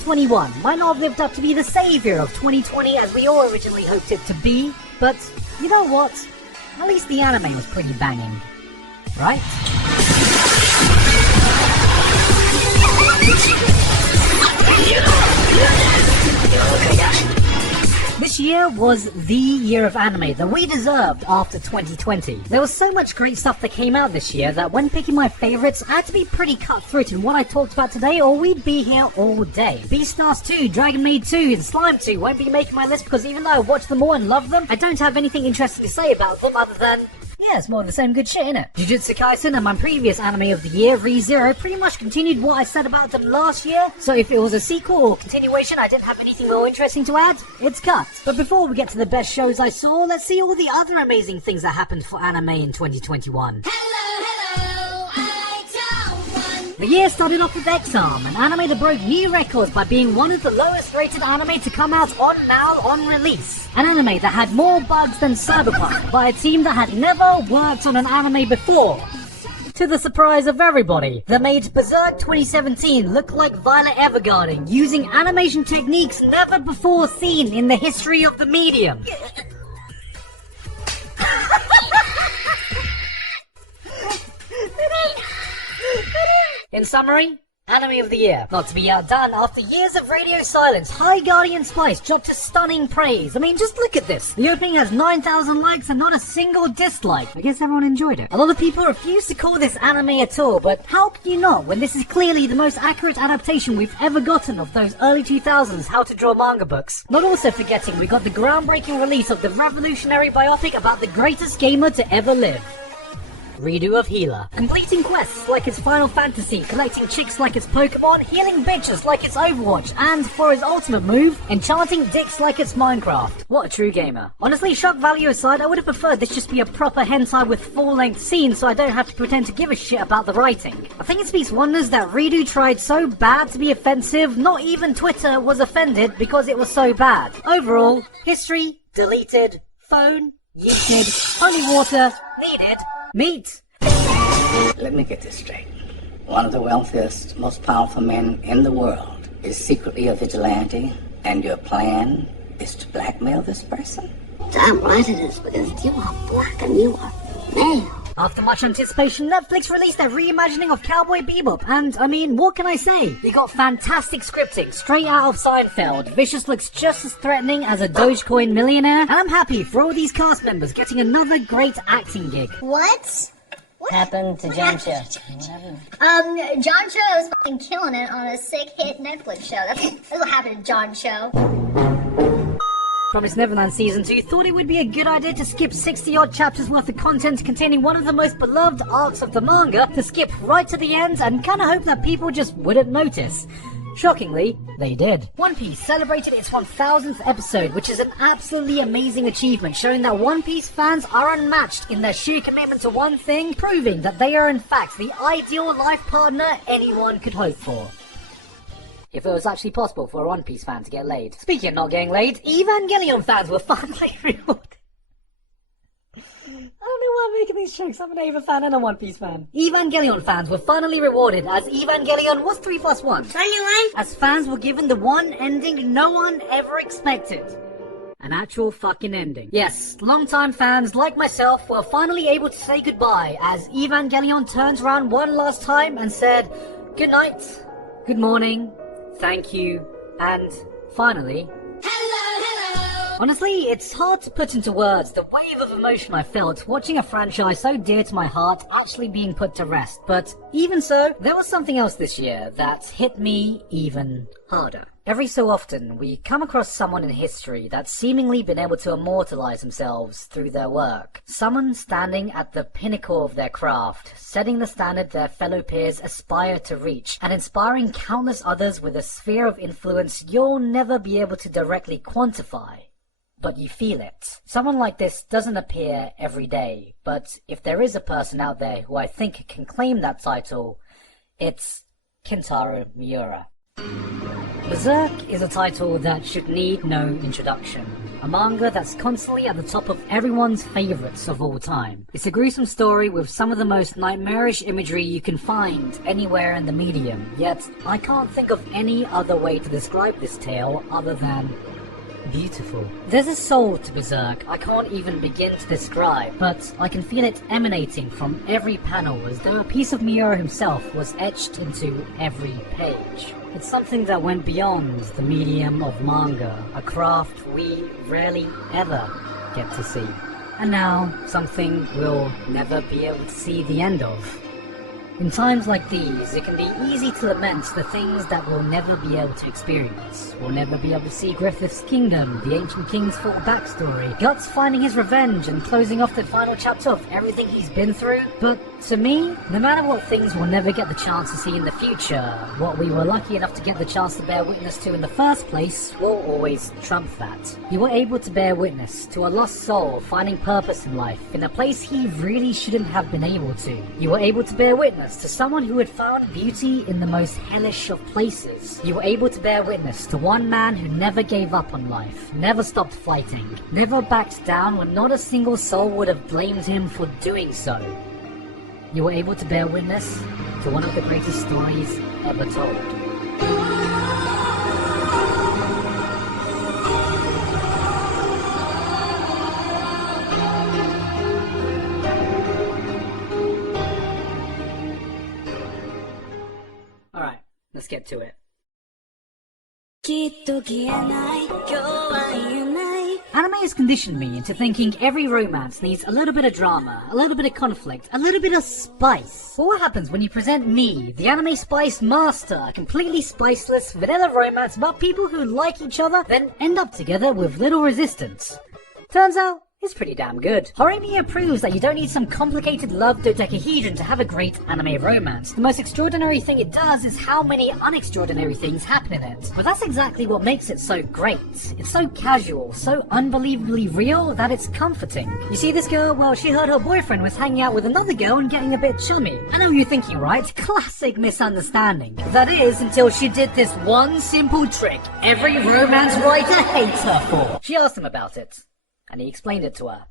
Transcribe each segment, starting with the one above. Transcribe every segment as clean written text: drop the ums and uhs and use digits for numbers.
2021 might not have lived up to be the savior of 2020 as we all originally hoped it to be, but you know what? At least the anime was pretty banging, right? This year was the year of anime that we deserved after 2020. There was so much great stuff that came out this year that when picking my favorites, I had to be pretty cutthroat in what I talked about today or we'd be here all day. Beastars 2, Dragon Maid 2, and Slime 2 won't be making my list because even though I watched them all and love them, I don't have anything interesting to say about them other than... yeah, it's more of the same good shit, innit? Jujutsu Kaisen and my previous anime of the year, ReZero, pretty much continued what I said about them last year, so if it was a sequel or continuation I didn't have anything more interesting to add, it's cut. But before we get to the best shows I saw, let's see all the other amazing things that happened for anime in 2021. The year started off with X-Arm, an anime that broke new records by being one of the lowest rated anime to come out on release. An anime that had more bugs than Cyberpunk by a team that had never worked on an anime before. To the surprise of everybody, that made Berserk 2017 look like Violet Evergarden using animation techniques never before seen in the history of the medium. In summary, anime of the year. Not to be outdone, after years of radio silence, High Guardian Spice dropped to stunning praise. I mean, just look at this. The opening has 9,000 likes and not a single dislike. I guess everyone enjoyed it. A lot of people refuse to call this anime at all, but how can you not when this is clearly the most accurate adaptation we've ever gotten of those early 2000s how to draw manga books? Not also forgetting we got the groundbreaking release of the revolutionary biopic about the greatest gamer to ever live. Redo of Healer. Completing quests like it's Final Fantasy, collecting chicks like it's Pokemon, healing bitches like it's Overwatch, and, for his ultimate move, enchanting dicks like it's Minecraft. What a true gamer. Honestly, shock value aside, I would have preferred this just be a proper hentai with full-length scenes so I don't have to pretend to give a shit about the writing. I think it speaks wonders that Redo tried so bad to be offensive, not even Twitter was offended because it was so bad. Overall, history, deleted, phone, yeeted, holy water, needed, meat. Let me get this straight. One of the wealthiest, most powerful men in the world is secretly a vigilante, and your plan is to blackmail this person? Damn right it is, because you are black and you are male. After much anticipation, Netflix released their reimagining of Cowboy Bebop, and, I mean, what can I say? We got fantastic scripting, straight out of Seinfeld. Vicious looks just as threatening as a Dogecoin millionaire, and I'm happy for all these cast members getting another great acting gig. What? What happened to John Cho? John Cho was fucking killing it on a sick hit Netflix show. That's what happened to John Cho. Promised Neverland Season 2 thought it would be a good idea to skip 60-odd chapters worth of content containing one of the most beloved arcs of the manga to skip right to the end and kinda hope that people just wouldn't notice. Shockingly, they did. One Piece celebrated its 1000th episode, which is an absolutely amazing achievement, showing that One Piece fans are unmatched in their sheer commitment to one thing, proving that they are in fact the ideal life partner anyone could hope for. If it was actually possible for a One Piece fan to get laid. Speaking of not getting laid, Evangelion fans were finally rewarded. I don't know why I'm making these jokes. I'm an Eva fan and a One Piece fan. Evangelion fans were finally rewarded as Evangelion was 3+1. 21? As fans were given the one ending no one ever expected. An actual fucking ending. Yes, longtime fans like myself were finally able to say goodbye as Evangelion turns around one last time and said, good night, good morning, thank you, and finally, honestly, it's hard to put into words the wave of emotion I felt watching a franchise so dear to my heart actually being put to rest. But even so, there was something else this year that hit me even harder. Every so often, we come across someone in history that's seemingly been able to immortalize themselves through their work. Someone standing at the pinnacle of their craft, setting the standard their fellow peers aspire to reach, and inspiring countless others with a sphere of influence you'll never be able to directly quantify. But you feel it. Someone like this doesn't appear every day, but if there is a person out there who I think can claim that title, it's Kentaro Miura. Berserk is a title that should need no introduction. A manga that's constantly at the top of everyone's favorites of all time. It's a gruesome story with some of the most nightmarish imagery you can find anywhere in the medium, yet I can't think of any other way to describe this tale other than beautiful. There's a soul to Berserk I can't even begin to describe, but I can feel it emanating from every panel as though a piece of Miura himself was etched into every page. It's something that went beyond the medium of manga, a craft we rarely ever get to see. And now, something we'll never be able to see the end of. In times like these, it can be easy to lament the things that we'll never be able to experience. We'll never be able to see Griffith's kingdom, the ancient king's full backstory, Guts finding his revenge and closing off the final chapter of everything he's been through. But to me, no matter what things we'll never get the chance to see in the future, what we were lucky enough to get the chance to bear witness to in the first place will always trump that. You were able to bear witness to a lost soul finding purpose in life in a place he really shouldn't have been able to. You were able to bear witness to someone who had found beauty in the most hellish of places. You were able to bear witness to one man who never gave up on life, never stopped fighting, never backed down when not a single soul would have blamed him for doing so. You were able to bear witness to one of the greatest stories ever told. Alright, let's get to it. Anime has conditioned me into thinking every romance needs a little bit of drama, a little bit of conflict, a little bit of spice. But what happens when you present me, the anime spice master, a completely spiceless, vanilla romance about people who like each other, then end up together with little resistance? Turns out, it's pretty damn good. Horimiya proves that you don't need some complicated love dodecahedron to have a great anime romance. The most extraordinary thing it does is how many unextraordinary things happen in it. But that's exactly what makes it so great. It's so casual, so unbelievably real that it's comforting. You see this girl? Well, she heard her boyfriend was hanging out with another girl and getting a bit chummy. I know you're thinking, right? Classic misunderstanding. That is, until she did this one simple trick every romance writer hates her for. She asked him about it, and he explained it to her.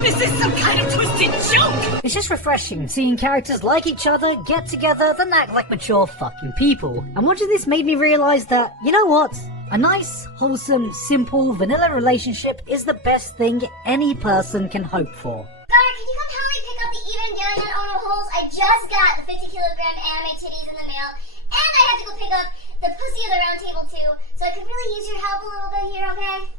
This is some kind of twisted joke! It's just refreshing seeing characters like each other, get together, then act like mature fucking people. And watching this made me realize that, you know what? A nice, wholesome, simple, vanilla relationship is the best thing any person can hope for. Gunnar, can you come help me pick up the Evangelion Ono holes? I just got the 50-kilogram anime titties in the mail, and I have to go pick up the pussy of the round table too, so I could really use your help a little bit here, okay?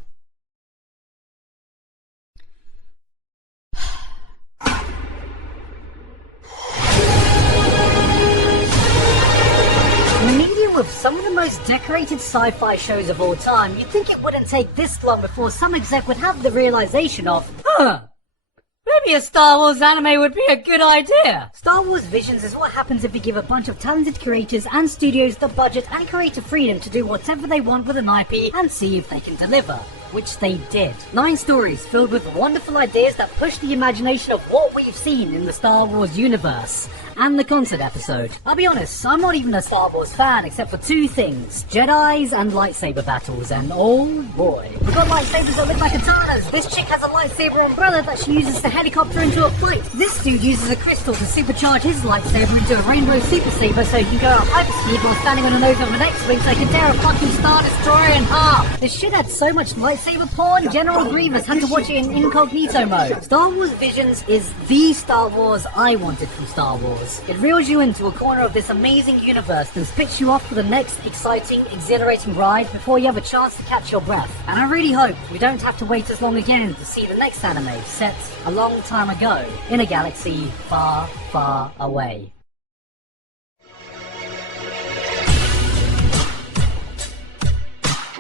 In a medium with some of the most decorated sci-fi shows of all time, you'd think it wouldn't take this long before some exec would have the realization of, maybe a Star Wars anime would be a good idea. Star Wars Visions is what happens if you give a bunch of talented creators and studios the budget and creative freedom to do whatever they want with an IP and see if they can deliver. Which they did. 9 stories filled with wonderful ideas that push the imagination of what we've seen in the Star Wars universe. And the concert episode. I'll be honest, I'm not even a Star Wars fan except for 2 things. Jedis and lightsaber battles, and oh boy. We've got lightsabers that look like katanas. This chick has a lightsaber umbrella that she uses to helicopter into a fight. This dude uses a crystal to supercharge his lightsaber into a rainbow super saber so he can go at hyperspeed while standing on the nose of an X-Wing so he can tear a fucking Star Destroyer in half. This shit had so much lightsaber porn, General Grievous had to watch it in incognito mode. Star Wars Visions is the Star Wars I wanted from Star Wars. It reels you into a corner of this amazing universe and spits you off for the next exciting, exhilarating ride before you have a chance to catch your breath. And I really hope we don't have to wait as long again to see the next anime set a long time ago in a galaxy far, far away.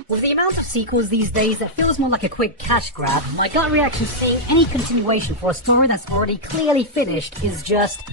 With the amount of sequels these days, it feels more like a quick cash grab. My gut reaction to seeing any continuation for a story that's already clearly finished is just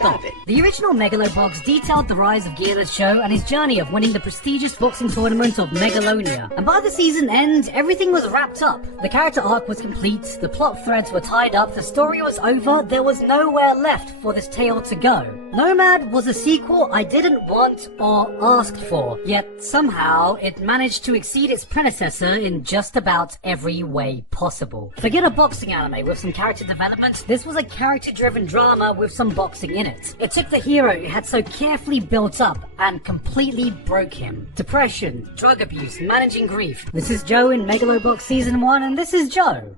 stop it. The original Megalobox detailed the rise of Gila's show and his journey of winning the prestigious boxing tournament of Megalonia. And by the season end, everything was wrapped up. The character arc was complete, the plot threads were tied up, the story was over, there was nowhere left for this tale to go. Nomad was a sequel I didn't want or asked for, yet somehow it managed to exceed its predecessor in just about every way possible. Forget a boxing anime with some character development, this was a character-driven drama with some boxing in it. It took the hero it had so carefully built up and completely broke him. Depression, drug abuse, managing grief. This is Joe in Megalobox Season 1 and this is Joe.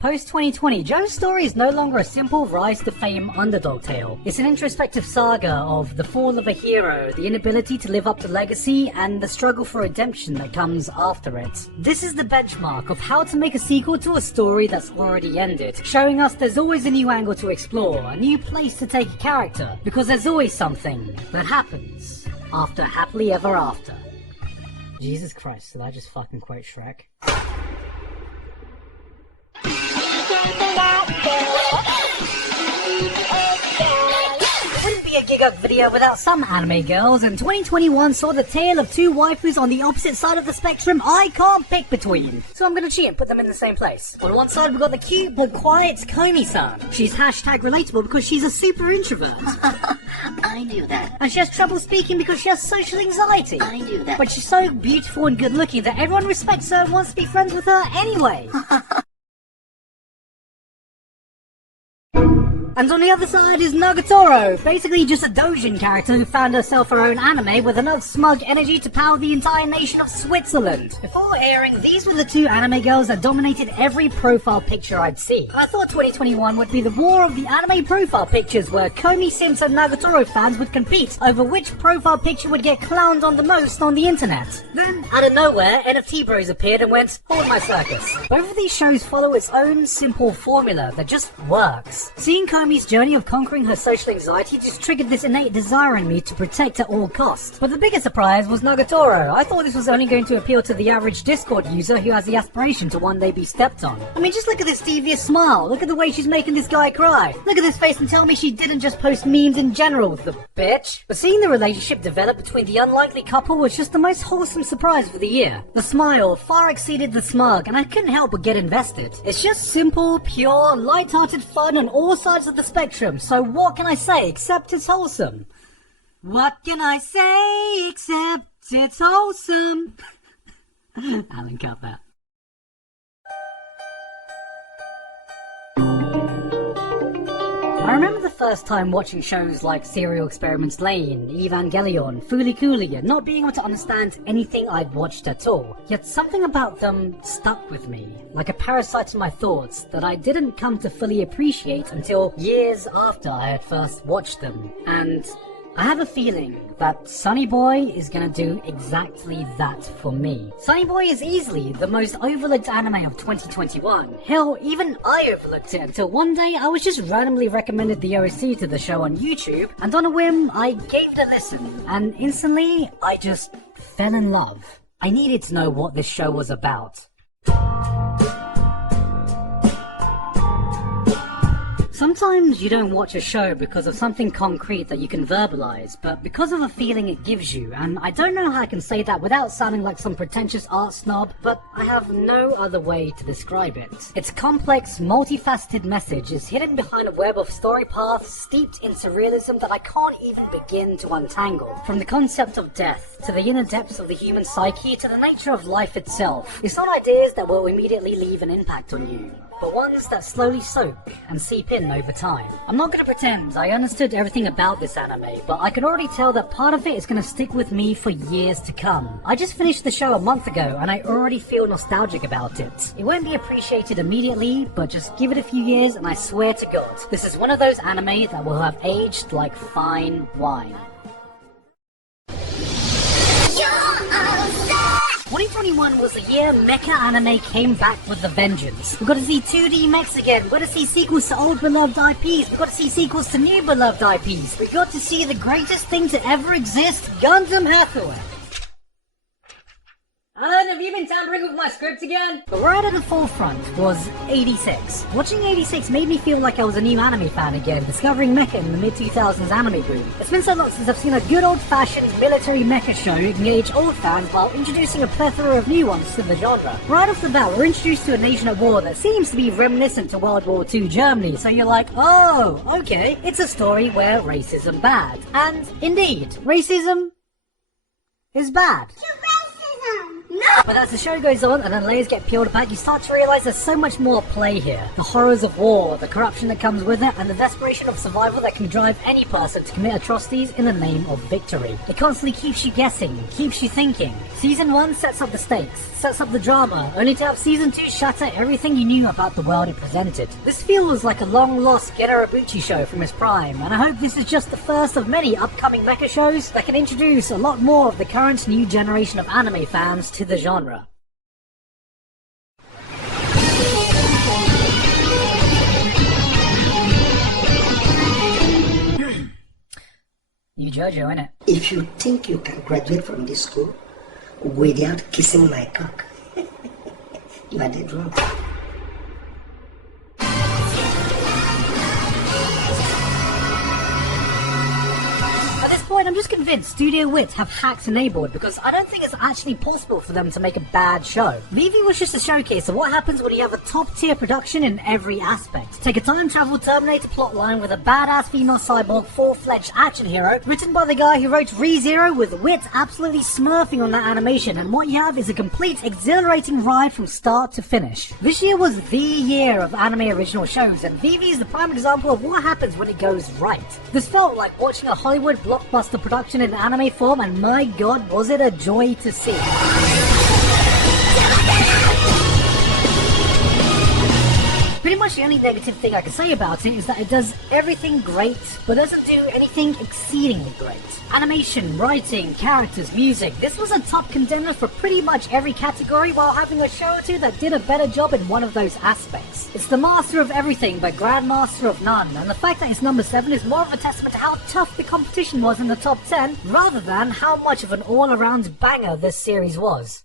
Post-2020, Joe's story is no longer a simple rise to fame underdog tale. It's an introspective saga of the fall of a hero, the inability to live up to legacy, and the struggle for redemption that comes after it. This is the benchmark of how to make a sequel to a story that's already ended, showing us there's always a new angle to explore, a new place to take a character, because there's always something that happens after Happily Ever After. Jesus Christ, did I just fucking quote Shrek? Wouldn't be a Giguk video without some anime girls, and 2021 saw the tale of two waifus on the opposite side of the spectrum I can't pick between. So I'm gonna cheat and put them in the same place. On one side we've got the cute but quiet Komi-san. She's hashtag relatable because she's a super introvert. I do that. And she has trouble speaking because she has social anxiety. I do that. But she's so beautiful and good looking that everyone respects her and wants to be friends with her anyway. And on the other side is Nagatoro, basically just a doujin character who found herself her own anime with enough smug energy to power the entire nation of Switzerland. Before airing, these were the two anime girls that dominated every profile picture I'd see. I thought 2021 would be the war of the anime profile pictures, where Komi, Sims and Nagatoro fans would compete over which profile picture would get clowned on the most on the internet. Then, out of nowhere, NFT Bros appeared and went, hold my circus. Both of these shows follow its own simple formula that just works. Seeing Komi's journey of conquering her social anxiety just triggered this innate desire in me to protect at all costs. But the biggest surprise was Nagatoro. I thought this was only going to appeal to the average Discord user who has the aspiration to one day be stepped on. I mean, just look at this devious smile. Look at the way she's making this guy cry. Look at this face and tell me she didn't just post memes in general, the bitch. But seeing the relationship develop between the unlikely couple was just the most wholesome surprise for the year. The smile far exceeded the smug, and I couldn't help but get invested. It's just simple, pure, light-hearted fun on all sides of the spectrum, so what can I say except it's wholesome? What can I say except it's wholesome? Alan, cut that. I remember the first time watching shows like Serial Experiments Lain, Evangelion, Fooly Cooly, and not being able to understand anything I'd watched at all. Yet something about them stuck with me, like a parasite in my thoughts that I didn't come to fully appreciate until years after I had first watched them. And I have a feeling that Sunny Boy is gonna do exactly that for me. Sunny Boy is easily the most overlooked anime of 2021. Hell, even I overlooked it until one day I was just randomly recommended the OST to the show on YouTube, and on a whim, I gave it a listen, and instantly, I just fell in love. I needed to know what this show was about. Sometimes you don't watch a show because of something concrete that you can verbalize, but because of a feeling it gives you, and I don't know how I can say that without sounding like some pretentious art snob, but I have no other way to describe it. Its complex, multifaceted message is hidden behind a web of story paths steeped in surrealism that I can't even begin to untangle. From the concept of death, to the inner depths of the human psyche, to the nature of life itself. It's not ideas that will immediately leave an impact on you, but ones that slowly soak and seep in over time. I'm not gonna pretend I understood everything about this anime, but I can already tell that part of it is gonna stick with me for years to come. I just finished the show a month ago, and I already feel nostalgic about it. It won't be appreciated immediately, but just give it a few years and I swear to God, this is one of those anime that will have aged like fine wine. 2021 was the year mecha anime came back with a vengeance. We got to see 2D mechs again, we got to see sequels to old beloved IPs, we got to see sequels to new beloved IPs, we got to see the greatest thing to ever exist, Gundam Hathaway. Alan, have you been tampering with my script again? But right at the forefront was 86. Watching 86 made me feel like I was a new anime fan again, discovering mecha in the mid-2000s anime boom. It's been so long since I've seen a good old-fashioned military mecha show engage old fans while introducing a plethora of new ones to the genre. Right off the bat, we're introduced to a nation at war that seems to be reminiscent to World War II Germany, so you're like, oh, okay, it's a story where racism bad. And indeed, racism is bad. But as the show goes on and the layers get peeled back, you start to realize there's so much more at play here. The horrors of war, the corruption that comes with it, and the desperation of survival that can drive any person to commit atrocities in the name of victory. It constantly keeps you guessing, keeps you thinking. Season 1 sets up the stakes, sets up the drama, only to have Season 2 shatter everything you knew about the world it presented. This feels like a long-lost Gen Urobuchi show from its prime, and I hope this is just the first of many upcoming mecha shows that can introduce a lot more of the current new generation of anime fans to the genre. You JoJo, innit? If you think you can graduate from this school without kissing my cock, you are dead wrong. At this point, I'm just convinced Studio Wit have hacks enabled because I don't think it's actually possible for them to make a bad show. Vivi was just a showcase of what happens when you have a top-tier production in every aspect. Take a time-travel Terminator plotline with a badass female cyborg, full-fledged action hero, written by the guy who wrote ReZero, with Wit absolutely smurfing on that animation, and what you have is a complete, exhilarating ride from start to finish. This year was the year of anime original shows, and Vivi is the prime example of what happens when it goes right. This felt like watching a Hollywood blockbuster production in anime form, and my god, was it a joy to see. Pretty much the only negative thing I can say about it is that it does everything great, but doesn't do anything exceedingly great. Animation, writing, characters, music, this was a top contender for pretty much every category, while having a show or two that did a better job in one of those aspects. It's the master of everything, but grandmaster of none, and the fact that it's number 7 is more of a testament to how tough the competition was in the top 10, rather than how much of an all-around banger this series was.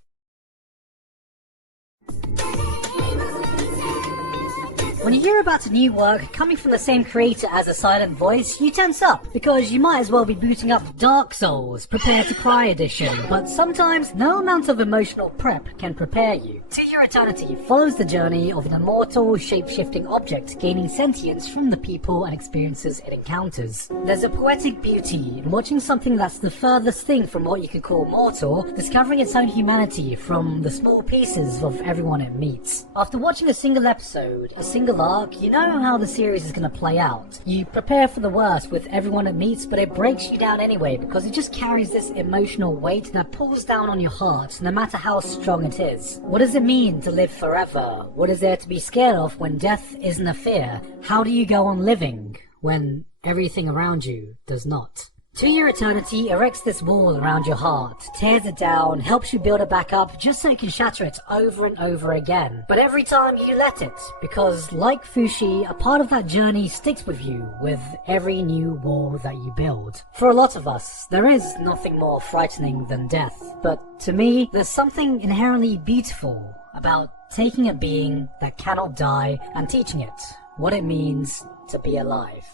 When you hear about a new work coming from the same creator as a silent voice, you tense up, because you might as well be booting up Dark Souls, Prepare to Cry edition, but sometimes no amount of emotional prep can prepare you. To Your Eternity follows the journey of an immortal, shape-shifting object gaining sentience from the people and experiences it encounters. There's a poetic beauty in watching something that's the furthest thing from what you could call mortal, discovering its own humanity from the small pieces of everyone it meets. After watching a single episode, a single arc, you know how the series is going to play out. You prepare for the worst with everyone it meets, but it breaks you down anyway because it just carries this emotional weight that pulls down on your heart no matter how strong it is. What does it mean to live forever? What is there to be scared of when death isn't a fear? How do you go on living when everything around you does not? To Your Eternity erects this wall around your heart, tears it down, helps you build it back up just so you can shatter it over and over again. But every time you let it, because like Fushi, a part of that journey sticks with you with every new wall that you build. For a lot of us, there is nothing more frightening than death, but to me, there's something inherently beautiful about taking a being that cannot die and teaching it what it means to be alive.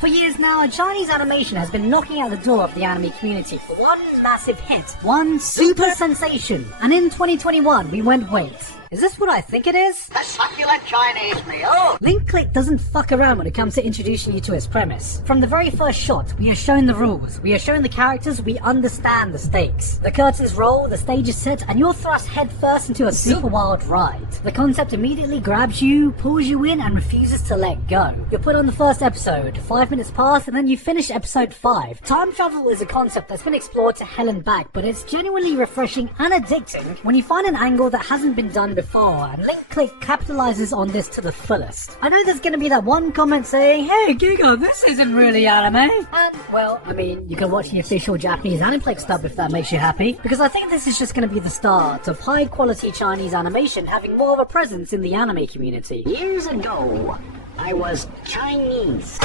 For years now, Chinese animation has been knocking at the door of the anime community for one massive hit, one super sensation. And in 2021, we went, wait, is this what I think it is? A succulent Chinese meal? Link Click doesn't fuck around when it comes to introducing you to its premise. From the very first shot, we are shown the rules, we are shown the characters, we understand the stakes. The curtains roll, the stage is set, and you're thrust headfirst into a super wild ride. The concept immediately grabs you, pulls you in, and refuses to let go. You're put on the first episode, 5 minutes pass, and then you finish episode 5. Time travel is a concept that's been explored to hell and back, but it's genuinely refreshing and addicting when you find an angle that hasn't been done before, and Link Click capitalizes on this to the fullest. I know there's gonna be that one comment saying, hey Giga, this isn't really anime. And, well, I mean, you can watch the official Japanese Aniplex dub if that makes you happy, because I think this is just gonna be the start of high quality Chinese animation having more of a presence in the anime community. Years ago, I was Chinese.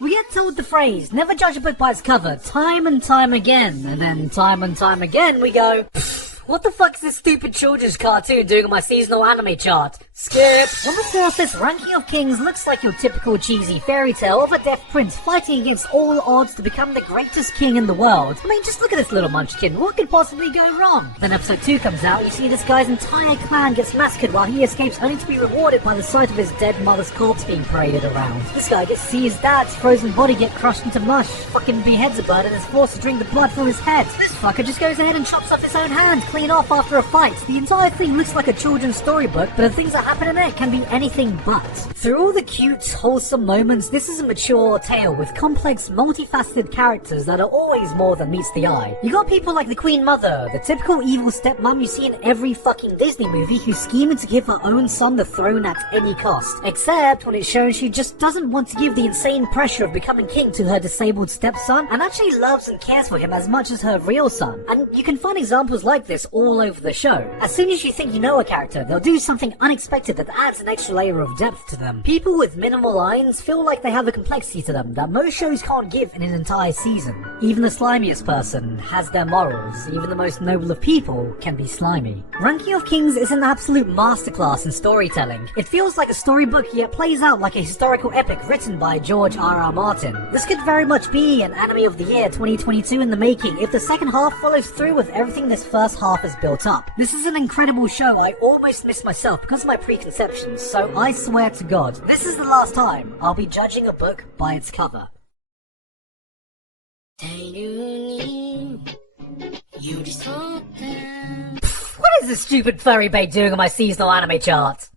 We get told the phrase, never judge a book by its cover, time and time again. And then time and time again we go, what the fuck is this stupid children's cartoon doing on my seasonal anime chart? Skip! On the surface, Ranking of Kings looks like your typical cheesy fairy tale of a deaf prince fighting against all odds to become the greatest king in the world. I mean, just look at this little munchkin, what could possibly go wrong? Then episode 2 comes out, you see this guy's entire clan gets massacred while he escapes only to be rewarded by the sight of his dead mother's corpse being paraded around. This guy gets to see his dad's frozen body get crushed into mush, fucking beheads a bird and is forced to drink the blood from his head. This fucker just goes ahead and chops off his own hand clean off after a fight. The entire thing looks like a children's storybook, but the things that happen in it can be anything but. Through all the cute, wholesome moments, this is a mature tale with complex, multifaceted characters that are always more than meets the eye. You got people like the Queen Mother, the typical evil stepmom you see in every fucking Disney movie who's scheming to give her own son the throne at any cost. Except when it's shown she just doesn't want to give the insane pressure of becoming king to her disabled stepson and actually loves and cares for him as much as her real son. And you can find examples like this all over the show. As soon as you think you know a character, they'll do something unexpected that adds an extra layer of depth to them. People with minimal lines feel like they have a complexity to them that most shows can't give in an entire season. Even the slimiest person has their morals. Even the most noble of people can be slimy. Ranking of Kings is an absolute masterclass in storytelling. It feels like a storybook yet plays out like a historical epic written by George R.R. Martin. This could very much be an Anime of the Year 2022 in the making if the second half follows through with everything this first half has built up. This is an incredible show I almost missed myself because of my preconceptions, so I swear to God, this is the last time I'll be judging a book by its cover. What is this stupid furry babe doing on my seasonal anime chart?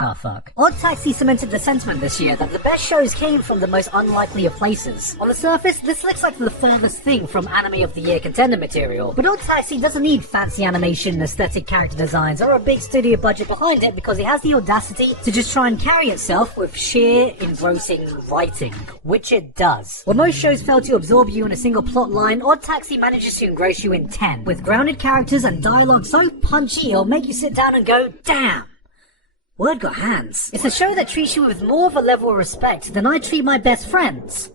Oh fuck. Odd Taxi cemented the sentiment this year that the best shows came from the most unlikely of places. On the surface, this looks like the furthest thing from Anime of the Year contender material, but Odd Taxi doesn't need fancy animation, aesthetic character designs, or a big studio budget behind it because it has the audacity to just try and carry itself with sheer, engrossing writing, which it does. When most shows fail to absorb you in a single plot line, Odd Taxi manages to engross you in 10, with grounded characters and dialogue so punchy it'll make you sit down and go, damn! Word got hands. It's a show that treats you with more of a level of respect than I treat my best friends.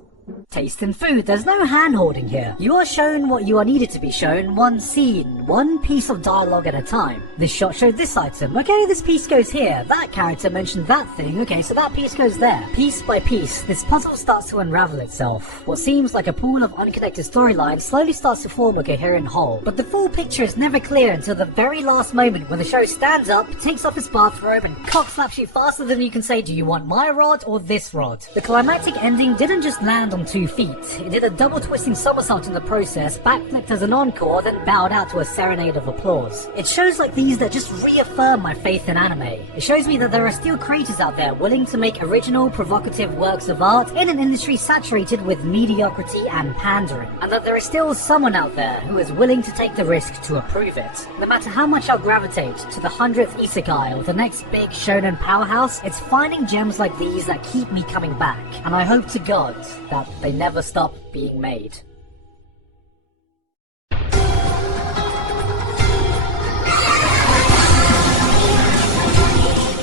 Taste in food, there's no hand-holding here. You are shown what you are needed to be shown, one scene, one piece of dialogue at a time. This shot showed this item, okay, this piece goes here, that character mentioned that thing, okay, so that piece goes there. Piece by piece, this puzzle starts to unravel itself. What seems like a pool of unconnected storylines slowly starts to form a coherent whole. But the full picture is never clear until the very last moment when the show stands up, takes off its bathrobe, and cock-slaps you faster than you can say, do you want my rod or this rod? The climactic ending didn't just land on 2 feet. It did a double twisting somersault in the process, backflipped as an encore, then bowed out to a serenade of applause. It's shows like these that just reaffirm my faith in anime. It shows me that there are still creators out there willing to make original, provocative works of art in an industry saturated with mediocrity and pandering, and that there is still someone out there who is willing to take the risk to approve it. No matter how much I'll gravitate to the 100th isekai or the next big shonen powerhouse, it's finding gems like these that keep me coming back, and I hope to God that they never stop being made.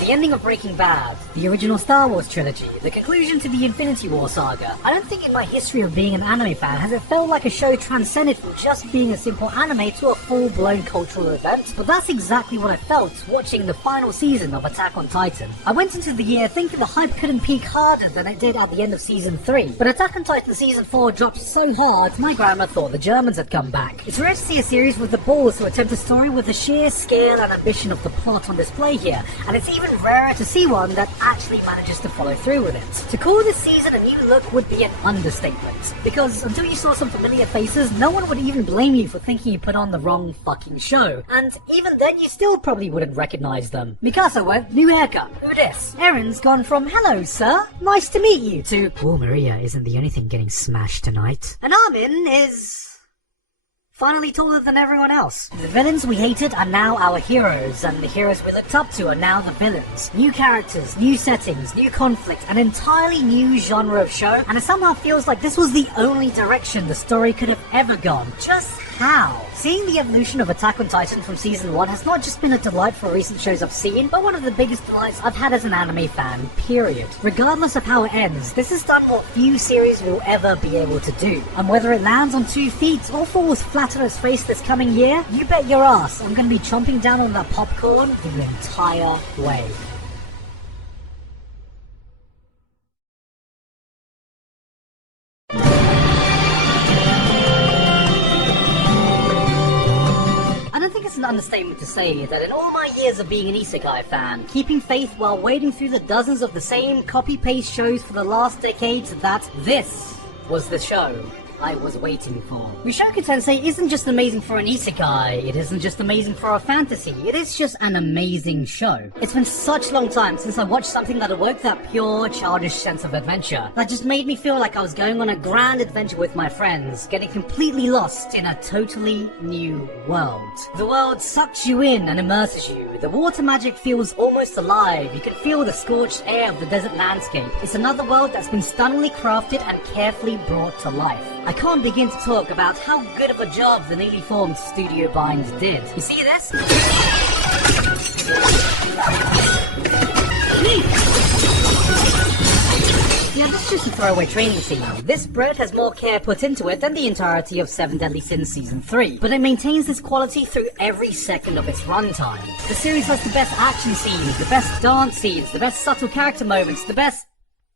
The ending of Breaking Bad, the original Star Wars trilogy, the conclusion to the Infinity War saga. I don't think in my history of being an anime fan has it felt like a show transcended from just being a simple anime to a full-blown cultural event, but that's exactly what I felt watching the final season of Attack on Titan. I went into the year thinking the hype couldn't peak harder than it did at the end of Season 3, but Attack on Titan Season 4 dropped so hard my grandma thought the Germans had come back. It's rare to see a series with the balls to attempt a story with the sheer scale and ambition of the plot on display here, and it's even rarer to see one that actually manages to follow through with it. To call this season a new look would be an understatement, because until you saw some familiar faces, no one would even blame you for thinking you put on the wrong fucking show, and even then you still probably wouldn't recognize them. Mikasa went, new haircut, who dis? Erin's gone from, hello sir, nice to meet you, to, oh Maria isn't the only thing getting smashed tonight. And Armin is finally taller than everyone else. The villains we hated are now our heroes, and the heroes we looked up to are now the villains. New characters, new settings, new conflict, an entirely new genre of show, and it somehow feels like this was the only direction the story could have ever gone. Just how? Seeing the evolution of Attack on Titan from season 1 has not just been a delight for recent shows I've seen, but one of the biggest delights I've had as an anime fan, period. Regardless of how it ends, this has done what few series will ever be able to do. And whether it lands on 2 feet or falls flat on its face this coming year, you bet your ass I'm gonna be chomping down on that popcorn the entire way. It's an understatement to say that in all my years of being an isekai fan, keeping faith while wading through the dozens of the same copy-paste shows for the last decades, that this was the show I was waiting for. Mushoku Tensei isn't just amazing for an isekai, it isn't just amazing for a fantasy, it is just an amazing show. It's been such a long time since I watched something that awoke that pure, childish sense of adventure, that just made me feel like I was going on a grand adventure with my friends, getting completely lost in a totally new world. The world sucks you in and immerses you. The water magic feels almost alive. You can feel the scorched air of the desert landscape. It's another world that's been stunningly crafted and carefully brought to life. I can't begin to talk about how good of a job the newly formed Studio Bind did. You see this? Yeah, this is just a throwaway training scene. This bread has more care put into it than the entirety of 7 Deadly Sins Season 3, but it maintains this quality through every second of its runtime. The series has the best action scenes, the best dance scenes, the best subtle character moments, the best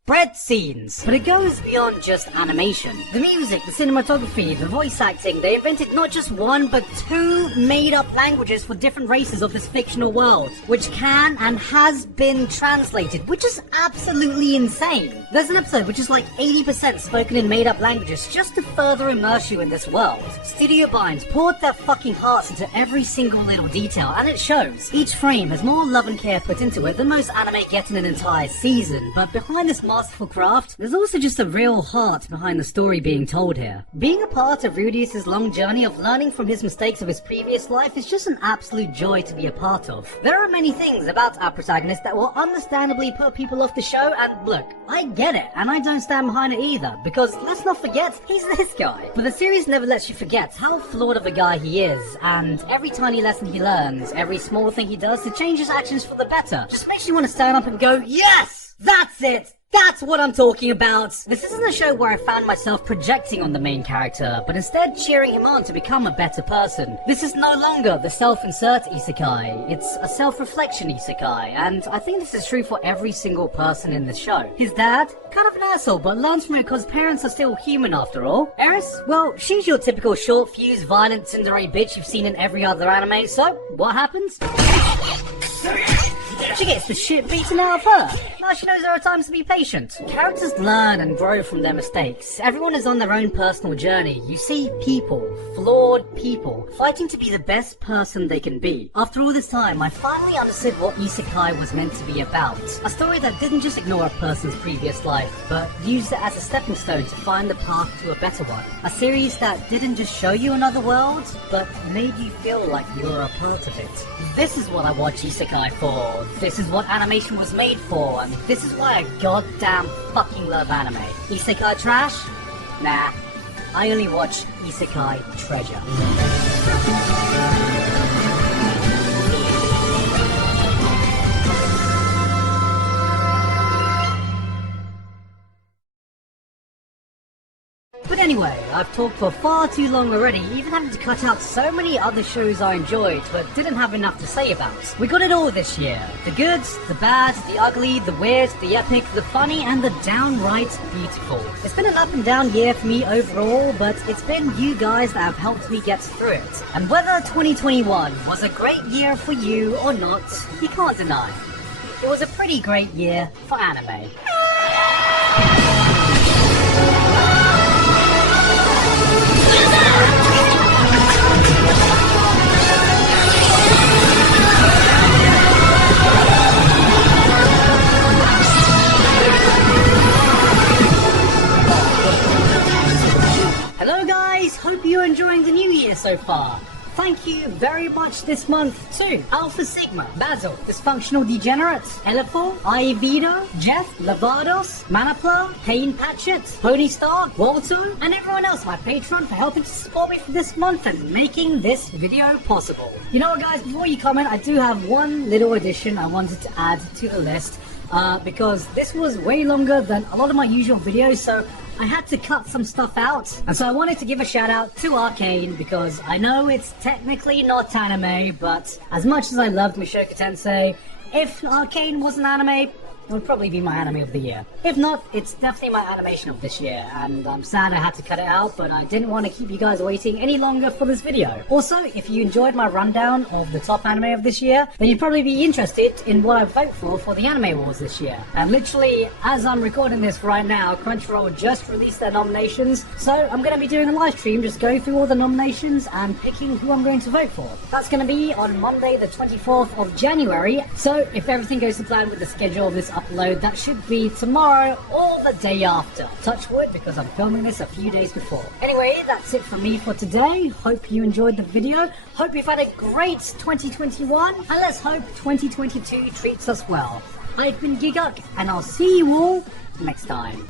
bread scenes. But it goes beyond just animation. The music, the cinematography, the voice acting, they invented not just one but 2 made-up languages for different races of this fictional world, which can and has been translated, which is absolutely insane. There's an episode which is like 80% spoken in made-up languages just to further immerse you in this world. Studio Binds poured their fucking hearts into every single little detail, and it shows. Each frame has more love and care put into it than most anime get in an entire season, but behind this masterful craft, there's also just a real heart behind the story being told here. Being a part of Rudeus' long journey of learning from his mistakes of his previous life is just an absolute joy to be a part of. There are many things about our protagonist that will understandably put people off the show, and look, I get it, and I don't stand behind it either, because let's not forget, he's this guy. But the series never lets you forget how flawed of a guy he is, and every tiny lesson he learns, every small thing he does to change his actions for the better, just makes you want to stand up and go, yes! That's it! That's what I'm talking about! This isn't a show where I found myself projecting on the main character, but instead cheering him on to become a better person. This is no longer the self-insert isekai, it's a self-reflection isekai, and I think this is true for every single person in the show. His dad? Kind of an asshole, but learns from it because parents are still human after all. Eris? Well, she's your typical short-fused, violent tsundere bitch you've seen in every other anime, so what happens? She gets the shit beaten out of her. Now she knows there are times to be patient. Characters learn and grow from their mistakes. Everyone is on their own personal journey. You see people, flawed people, fighting to be the best person they can be. After all this time, I finally understood what isekai was meant to be about. A story that didn't just ignore a person's previous life, but used it as a stepping stone to find the path to a better one. A series that didn't just show you another world, but made you feel like you were a part of it. This is what I watch isekai for. This is what animation was made for, and this is why I goddamn fucking love anime. Isekai trash? Nah. I only watch isekai treasure. But anyway, I've talked for far too long already, even having to cut out so many other shows I enjoyed but didn't have enough to say about. We got it all this year. The good, the bad, the ugly, the weird, the epic, the funny, and the downright beautiful. It's been an up and down year for me overall, but it's been you guys that have helped me get through it. And whether 2021 was a great year for you or not, you can't deny. It was a pretty great year for anime. Hello guys, hope you're enjoying the new year so far. thank you very much this month to Alpha Sigma, Basil, Dysfunctional Degenerates, Elifol, Ayvida, Jeff, Lavados, Manapla, Kane Patchett, Pony Star, Walter, and everyone else, my patron, for helping to support me for this month and making this video possible. You know what, guys, before you comment, I do have one little addition I wanted to add to the list, because this was way longer than a lot of my usual videos, so I had to cut some stuff out. And so I wanted to give a shout out to Arcane, because I know it's technically not anime, but as much as I loved Mushoku Tensei, if Arcane was an anime, it would probably be my anime of the year. If not, it's definitely my animation of this year, and I'm sad I had to cut it out, but I didn't want to keep you guys waiting any longer for this video. Also, if you enjoyed my rundown of the top anime of this year, then you'd probably be interested in what I vote for the Anime Awards this year. And literally, as I'm recording this right now, Crunchyroll just released their nominations, so I'm going to be doing a live stream, just going through all the nominations and picking who I'm going to vote for. That's going to be on Monday the 24th of January, so if everything goes to plan with the schedule of this upload, that should be tomorrow or the day after. Touch wood, because I'm filming this a few days before. Anyway, that's it from me for today. Hope you enjoyed the video. Hope you've had a great 2021, and let's hope 2022 treats us well. I've been Giguk, and I'll see you all next time.